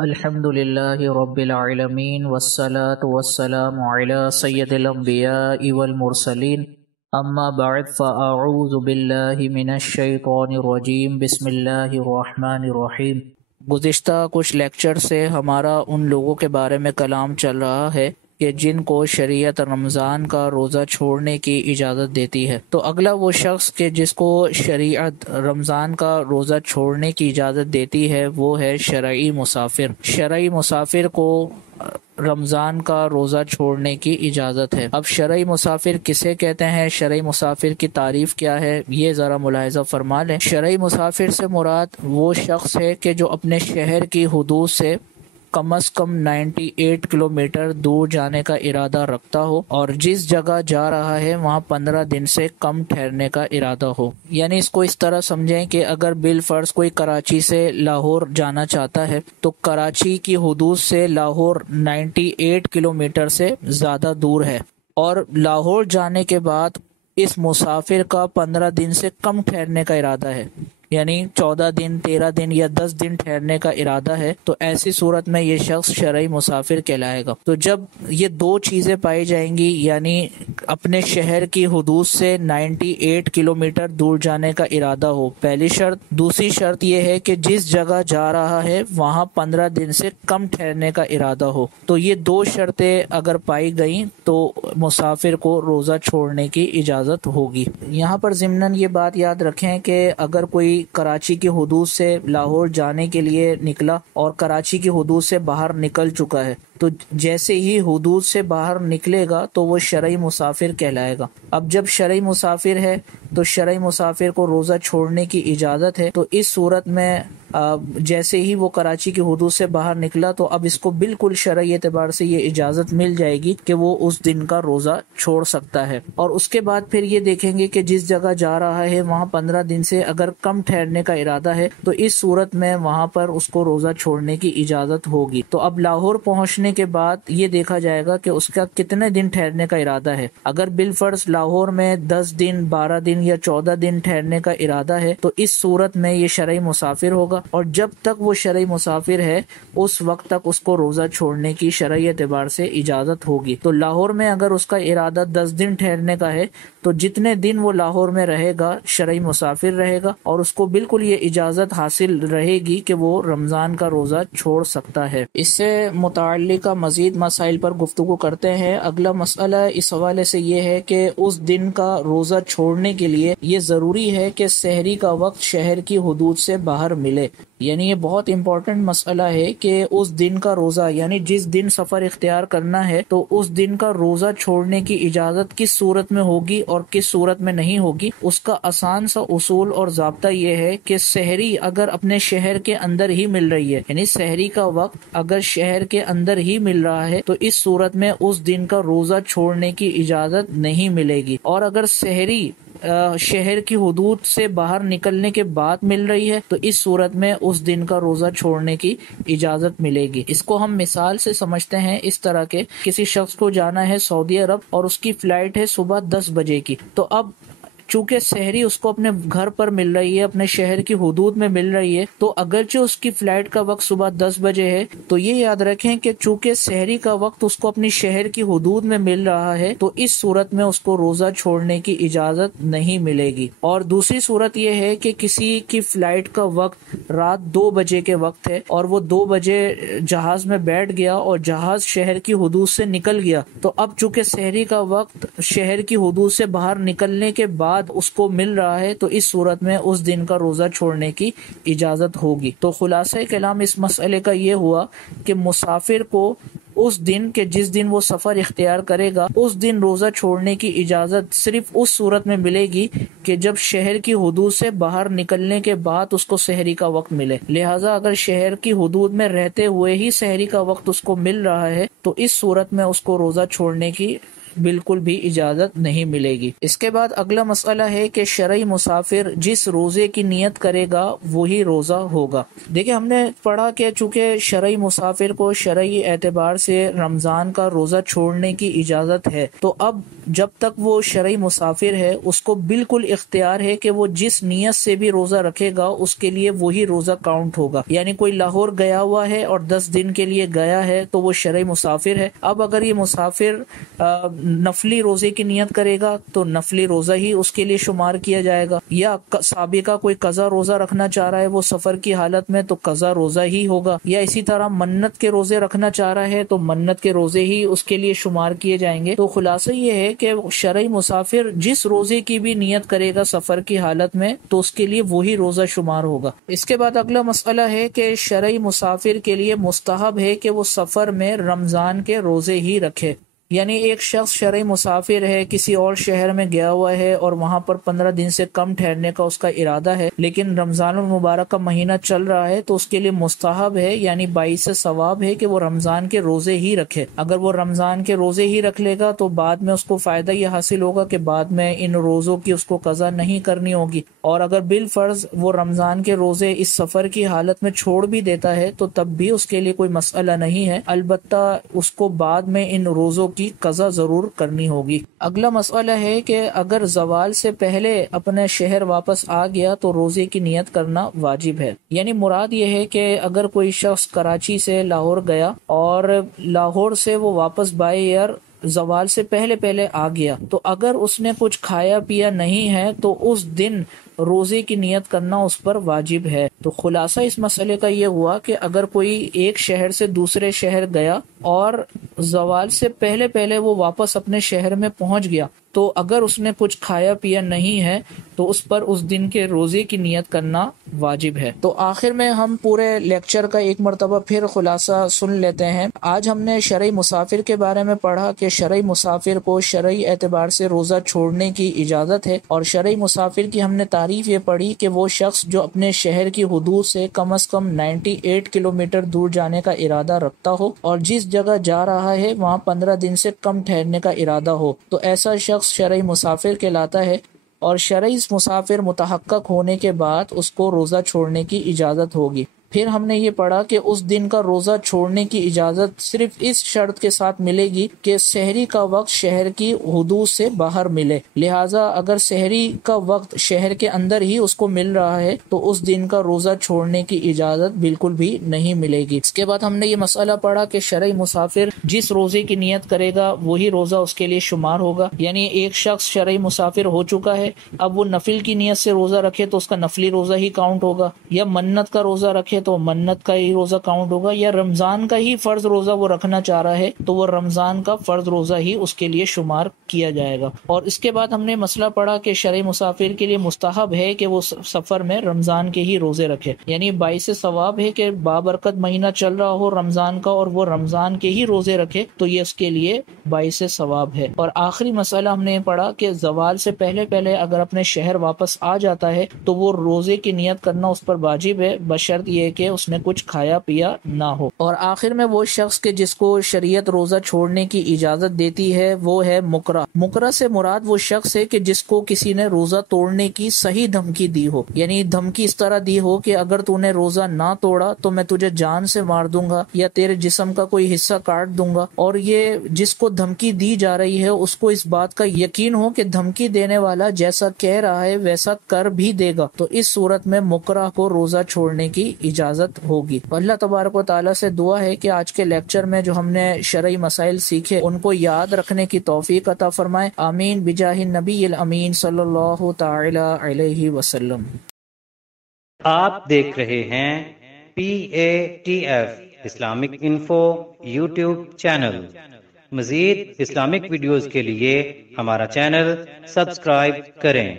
الحمد للہ رب العالمین والصلاة والسلام علی سید الانبیاء والمرسلین اما بعد فاعوذ باللہ من الشیطان الرجیم بسم اللہ الرحمن الرحیم۔ گزشتہ کچھ لیکچر سے ہمارا ان لوگوں کے بارے میں کلام چل رہا ہے کہ جن کو شریعت رمضان کا روزہ چھوڑنے کی اجازت دیتی ہے۔ تو اگلا وہ شخص کہ جس کو شریعت رمضان کا روزہ چھوڑنے کی اجازت دیتی ہے وہ ہے شرعی مسافر۔ شرعی مسافر کو رمضان کا روزہ چھوڑنے کی اجازت ہے۔ اب شرعی مسافر کسے کہتے ہیں، شرعی مسافر کی تعریف کیا ہے، یہ ذرا ملاحظہ فرما لیں۔ شرعی مسافر سے مراد وہ شخص ہے کہ جو اپنے شہر کی حدود سے کم از کم 98 کلومیٹر دور جانے کا ارادہ رکھتا ہو اور جس جگہ جا رہا ہے وہاں 15 دن سے کم ٹھہرنے کا ارادہ ہو۔ یعنی اس کو اس طرح سمجھیں کہ اگر بالفرض کوئی کراچی سے لاہور جانا چاہتا ہے تو کراچی کی حدود سے لاہور 98 کلومیٹر سے زیادہ دور ہے، اور لاہور جانے کے بعد اس مسافر کا 15 دن سے کم ٹھہرنے کا ارادہ ہے، یعنی 14 دن 13 دن یا 10 دن ٹھہرنے کا ارادہ ہے، تو ایسی صورت میں یہ شخص شرعی مسافر کہلائے گا۔ تو جب یہ دو چیزیں پائی جائیں گی، یعنی اپنے شہر کی حدود سے 98 کلومیٹر دور جانے کا ارادہ ہو، پہلی شرط۔ دوسری شرط یہ ہے کہ جس جگہ جا رہا ہے وہاں 15 دن سے کم ٹھہرنے کا ارادہ ہو۔ تو یہ دو شرطیں اگر پائی گئیں تو مسافر کو روزہ چھوڑنے کی اجازت ہوگی۔ یہاں پر ضمناً یہ بات یاد رکھیں کہ اگر کوئی کراچی کی حدود سے لاہور جانے کے لیے نکلا اور کراچی کی حدود سے باہر نکل چکا ہے، تو جیسے ہی حدود سے باہر نکلے گا تو وہ شرعی مسافر کہلائے گا۔ اب جب شرعی مسافر ہے تو شرعی مسافر کو روزہ چھوڑنے کی اجازت ہے، تو اس صورت میں جیسے ہی وہ کراچی کی حدود سے باہر نکلا تو اب اس کو بالکل شرعی اعتبار سے یہ اجازت مل جائے گی کہ وہ اس دن کا روزہ چھوڑ سکتا ہے۔ اور اس کے بعد پھر یہ دیکھیں گے کہ جس جگہ جا رہا ہے وہاں 15 دن سے اگر کم ٹھہرنے کا ارادہ ہے تو اس صورت میں وہاں پر اس کو روزہ چھوڑنے کی اجازت ہوگی۔ تو اب لاہور پہنچنے کے بعد یہ دیکھا جائے گا کہ اس کا کتنے دن ٹھہرنے کا ارادہ ہے۔ اگر بالفرض لاہور میں 10 دن 12 دن یا 14 دن ٹھہرنے کا ارادہ ہے تو اس صورت میں یہ شرعی مسافر ہوگا، اور جب تک وہ شرعی مسافر ہے اس وقت تک اس کو روزہ چھوڑنے کی شرعی اعتبار سے اجازت ہوگی۔ تو لاہور میں اگر اس کا ارادہ 10 دن ٹھہرنے کا ہے تو جتنے دن وہ لاہور میں رہے گا شرعی مسافر رہے گا، اور اس کو بالکل یہ اجازت حاصل رہے گی کہ وہ رمضان کا روزہ چھوڑ سکتا ہے۔ اس سے متعلقہ مزید مسائل پر گفتگو کرتے ہیں۔ اگلا مسئلہ اس حوالے سے یہ ہے کہ اس دن کا روزہ چھوڑنے کے لیے یہ ضروری ہے کہ سحری کا وقت شہر کی حدود سے باہر ملے۔ یعنی یہ بہت امپورٹنٹ مسئلہ ہے کہ اس دن کا روزہ، یعنی جس دن سفر اختیار کرنا ہے تو اس دن کا روزہ چھوڑنے کی اجازت کس صورت میں ہوگی اور کس صورت میں نہیں ہوگی۔ اس کا آسان سا اصول اور ضابطہ یہ ہے کہ سحری اگر اپنے شہر کے اندر ہی مل رہی ہے، یعنی سحری کا وقت اگر شہر کے اندر ہی مل رہا ہے تو اس صورت میں اس دن کا روزہ چھوڑنے کی اجازت نہیں ملے گی، اور اگر سحری شہر کی حدود سے باہر نکلنے کے بعد مل رہی ہے تو اس صورت میں اس دن کا روزہ چھوڑنے کی اجازت ملے گی۔ اس کو ہم مثال سے سمجھتے ہیں اس طرح کے، کسی شخص کو جانا ہے سعودی عرب اور اس کی فلائٹ ہے صبح 10 بجے کی، تو اب چونکہ سحری اس کو اپنے گھر پر مل رہی ہے، اپنے شہر کی حدود میں مل رہی ہے، تو اگرچہ اس کی فلائٹ کا وقت صبح 10 بجے ہے تو یہ یاد رکھیں کہ چونکہ سحری کا وقت اس کو اپنی شہر کی حدود میں مل رہا ہے تو اس صورت میں اس کو روزہ چھوڑنے کی اجازت نہیں ملے گی۔ اور دوسری صورت یہ ہے کہ کسی کی فلائٹ کا وقت رات 2 بجے کے وقت ہے اور وہ 2 بجے جہاز میں بیٹھ گیا اور جہاز شہر کی حدود سے نکل گیا، تو اب چونکہ سحری کا وقت شہر کی حدود سے باہر نکلنے کے بعد اس کو مل رہا ہے تو اس صورت میں اس دن کا روزہ چھوڑنے کی اجازت ہوگی۔ تو خلاصہ کلام اس مسئلے کا یہ ہوا کہ مسافر کو اس دن کے جس دن وہ سفر اختیار کرے گا اس دن روزہ چھوڑنے کی اجازت صرف اس صورت میں ملے گی کہ جب شہر کی حدود سے باہر نکلنے کے بعد اس کو سحری کا وقت ملے۔ لہٰذا اگر شہر کی حدود میں رہتے ہوئے ہی سحری کا وقت اس کو مل رہا ہے تو اس صورت میں اس کو روزہ چھوڑنے کی بالکل بھی اجازت نہیں ملے گی۔ اس کے بعد اگلا مسئلہ ہے کہ شرعی مسافر جس روزے کی نیت کرے گا وہی روزہ ہوگا۔ دیکھیں ہم نے پڑھا کہ چونکہ شرعی مسافر کو شرعی اعتبار سے رمضان کا روزہ چھوڑنے کی اجازت ہے، تو اب جب تک وہ شرعی مسافر ہے اس کو بالکل اختیار ہے کہ وہ جس نیت سے بھی روزہ رکھے گا اس کے لیے وہی روزہ کاؤنٹ ہوگا۔ یعنی کوئی لاہور گیا ہوا ہے اور 10 دن کے لیے گیا ہے تو وہ شرعی مسافر ہے۔ اب اگر یہ مسافر نفلی روزے کی نیت کرے گا تو نفلی روزہ ہی اس کے لیے شمار کیا جائے گا، یا سابقہ کوئی قضا روزہ رکھنا چاہ رہا ہے وہ سفر کی حالت میں تو قضا روزہ ہی ہوگا، یا اسی طرح منت کے روزے رکھنا چاہ رہا ہے تو منت کے روزے ہی اس کے لیے شمار کیے جائیں گے۔ تو خلاصہ یہ ہے کہ شرعی مسافر جس روزے کی بھی نیت کرے گا سفر کی حالت میں تو اس کے لیے وہی روزہ شمار ہوگا۔ اس کے بعد اگلا مسئلہ ہے کہ شرعی مسافر کے لیے مستحب ہے کہ وہ سفر میں رمضان کے روزے ہی رکھے۔ یعنی ایک شخص شرعی مسافر ہے، کسی اور شہر میں گیا ہوا ہے اور وہاں پر 15 دن سے کم ٹھہرنے کا اس کا ارادہ ہے، لیکن رمضان المبارک کا مہینہ چل رہا ہے تو اس کے لیے مستحب ہے، یعنی باعث ثواب ہے کہ وہ رمضان کے روزے ہی رکھے۔ اگر وہ رمضان کے روزے ہی رکھ لے گا تو بعد میں اس کو فائدہ یہ حاصل ہوگا کہ بعد میں ان روزوں کی اس کو قضا نہیں کرنی ہوگی، اور اگر بالفرض وہ رمضان کے روزے اس سفر کی حالت میں چھوڑ بھی دیتا ہے تو تب بھی اس کے لیے کوئی مسئلہ نہیں ہے، البتہ اس کو بعد میں ان روزوں کی قضا ضرور کرنی ہوگی۔ اگلا مسئلہ ہے کہ اگر زوال سے پہلے اپنے شہر واپس آ گیا تو روزے کی نیت کرنا واجب ہے۔ یعنی مراد یہ ہے کہ اگر کوئی شخص کراچی سے لاہور گیا اور لاہور سے وہ واپس بائی ایئر زوال سے پہلے آ گیا، تو اگر اس نے کچھ کھایا پیا نہیں ہے تو اس دن روزے کی نیت کرنا اس پر واجب ہے۔ تو خلاصہ اس مسئلے کا یہ ہوا کہ اگر کوئی ایک شہر سے دوسرے شہر گیا اور زوال سے پہلے وہ واپس اپنے شہر میں پہنچ گیا، تو اگر اس نے کچھ کھایا پیا نہیں ہے تو اس پر اس دن کے روزے کی نیت کرنا واجب ہے۔ تو آخر میں ہم پورے لیکچر کا ایک مرتبہ پھر خلاصہ سن لیتے ہیں۔ آج ہم نے شرعی مسافر کے بارے میں پڑھا کہ شرعی مسافر کو شرعی اعتبار سے روزہ چھوڑنے کی اجازت ہے، اور شرعی مسافر کی ہم نے تعریف یہ پڑھی کہ وہ شخص جو اپنے شہر کی حدود سے کم از کم 98 کلومیٹر دور جانے کا ارادہ رکھتا ہو اور جس جگہ جا رہا ہے وہاں 15 دن سے کم ٹھہرنے کا ارادہ ہو، تو ایسا شخص شرعی مسافر کہلاتا ہے، اور شرعی مسافر متحقق ہونے کے بعد اس کو روزہ چھوڑنے کی اجازت ہوگی۔ پھر ہم نے یہ پڑھا کہ اس دن کا روزہ چھوڑنے کی اجازت صرف اس شرط کے ساتھ ملے گی کہ سحری کا وقت شہر کی حدود سے باہر ملے، لہٰذا اگر سحری کا وقت شہر کے اندر ہی اس کو مل رہا ہے تو اس دن کا روزہ چھوڑنے کی اجازت بالکل بھی نہیں ملے گی۔ اس کے بعد ہم نے یہ مسئلہ پڑھا کہ شرعی مسافر جس روزے کی نیت کرے گا وہی روزہ اس کے لیے شمار ہوگا۔ یعنی ایک شخص شرعی مسافر ہو چکا ہے، اب وہ نفل کی نیت سے روزہ رکھے تو اس کا نفلی روزہ ہی کاؤنٹ ہوگا، یا منت کا روزہ رکھے تو منت کا ہی روزہ کاؤنٹ ہوگا، یا رمضان کا ہی فرض روزہ وہ رکھنا چاہ رہا ہے تو وہ رمضان کا فرض روزہ ہی اس کے لیے شمار کیا جائے گا۔ اور اس کے بعد ہم نے مسئلہ پڑھا کہ شرعی مسافر کے لیے مستحب ہے کہ وہ سفر میں رمضان کے ہی روزے رکھے، یعنی باعث ثواب ہے کہ بابرکت مہینہ چل رہا ہو رمضان کا اور وہ رمضان کے ہی روزے رکھے تو یہ اس کے لیے باعث ثواب ہے۔ اور آخری مسئلہ ہم نے پڑھا کہ زوال سے پہلے اگر اپنے شہر واپس آ جاتا ہے تو وہ روزے کی نیت کرنا اس پر واجب ہے، بشرط یہ کہ اس نے کچھ کھایا پیا نہ ہو۔ اور آخر میں وہ شخص کے جس کو شریعت روزہ چھوڑنے کی اجازت دیتی ہے وہ ہے مکرہ۔ مکرہ سے مراد وہ شخص ہے کہ جس کو کسی نے روزہ توڑنے کی صحیح دھمکی دی ہو، یعنی دھمکی اس طرح دی ہو کہ اگر تو نے روزہ نہ توڑا تو میں تجھے جان سے مار دوں گا یا تیرے جسم کا کوئی حصہ کاٹ دوں گا، اور یہ جس کو دھمکی دی جا رہی ہے اس کو اس بات کا یقین ہو کہ دھمکی دینے والا جیسا کہہ رہا ہے ویسا کر بھی دے گا، تو اس صورت میں مکرہ کو روزہ چھوڑنے کی اجازت ہوگی۔ اللہ تبارک و تعالیٰ سے دعا ہے کہ آج کے لیکچر میں جو ہم نے شرعی مسائل سیکھے ان کو یاد رکھنے کی توفیق عطا فرمائے، آمین بجاہ النبی الامین صلی اللہ تعالی علیہ وسلم۔ آپ دیکھ رہے ہیں PATF Islamic info YouTube channel. مزید اسلامک ویڈیوز کے لیے ہمارا چینل سبسکرائب کریں۔